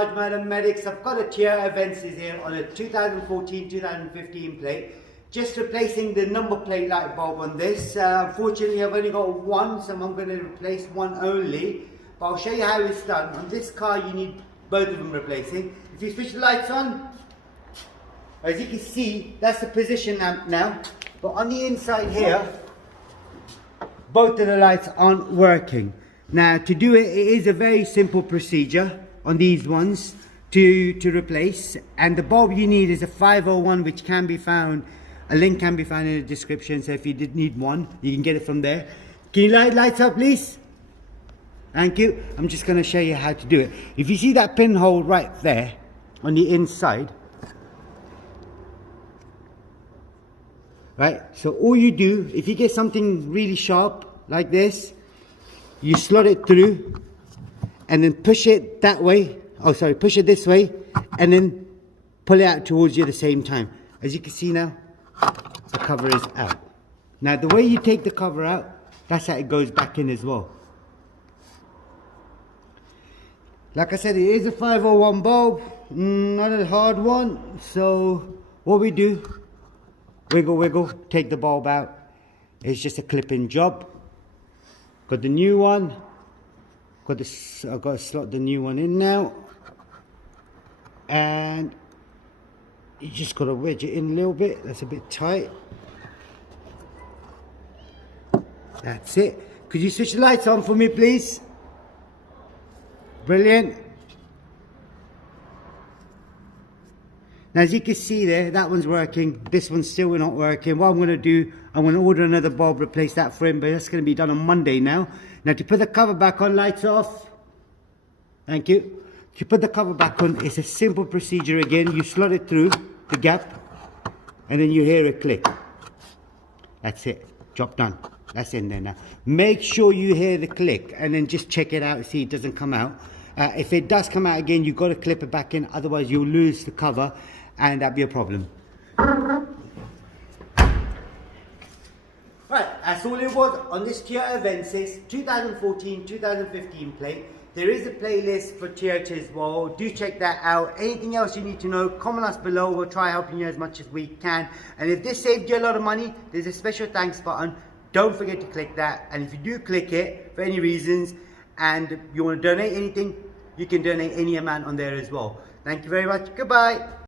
Tajmotormedics. I've got a Kia Avensis here on a 2014-2015 plate. Just replacing the number plate light bulb on this. Unfortunately, I've only got one, so I'm going to replace one only. But I'll show you how it's done. On this car, you need both of them replacing. If you switch the lights on, as you can see, that's the position lamp now. But on the inside here, both of the lights aren't working. Now, to do it, it is a very simple procedure on these ones to replace. And the bulb you need is a 501, which can be found. A link can be found in the description, so if you did need one, you can get it from there. Can you light lights up, please? Thank you. I'm just going to show you how to do it. If you see that pinhole right there on the inside, right, so all you do, if you get something really sharp like this, you slot it through and then push it that way, push it this way, and then pull it out towards you at the same time. As you can see now, the cover is out. Now the way you take the cover out, that's how it goes back in as well. Like I said, it is a 501 bulb, not a hard one. So what we do, wiggle, wiggle, take the bulb out. It's just a clip-in job. Got the new one. I've got to slot the new one in now. And you just got to wedge it in a little bit. That's a bit tight. That's it. Could you switch the lights on for me, please? Brilliant. Now, as you can see there, that one's working. This one's still not working. What I'm going to do, I'm going to order another bulb, replace that for him, but that's going to be done on Monday now. Now, to put the cover back on, lights off. Thank you. To put the cover back on, it's a simple procedure again. You slot it through the gap, and then you hear a click. That's it. Job done. That's in there now. Make sure you hear the click, and then just check it out, see it doesn't come out. If it does come out again, you've got to clip it back in, otherwise you'll lose the cover, and that'd be a problem. Right, that's all it was on this Kia Avensis 2014-2015 plate. There is a playlist for Toyota as well. Do check that out. Anything else you need to know, comment us below. We'll try helping you as much as we can. And if this saved you a lot of money, there's a special thanks button. Don't forget to click that. And if you do click it for any reasons and you want to donate anything, you can donate any amount on there as well. Thank you very much. Goodbye.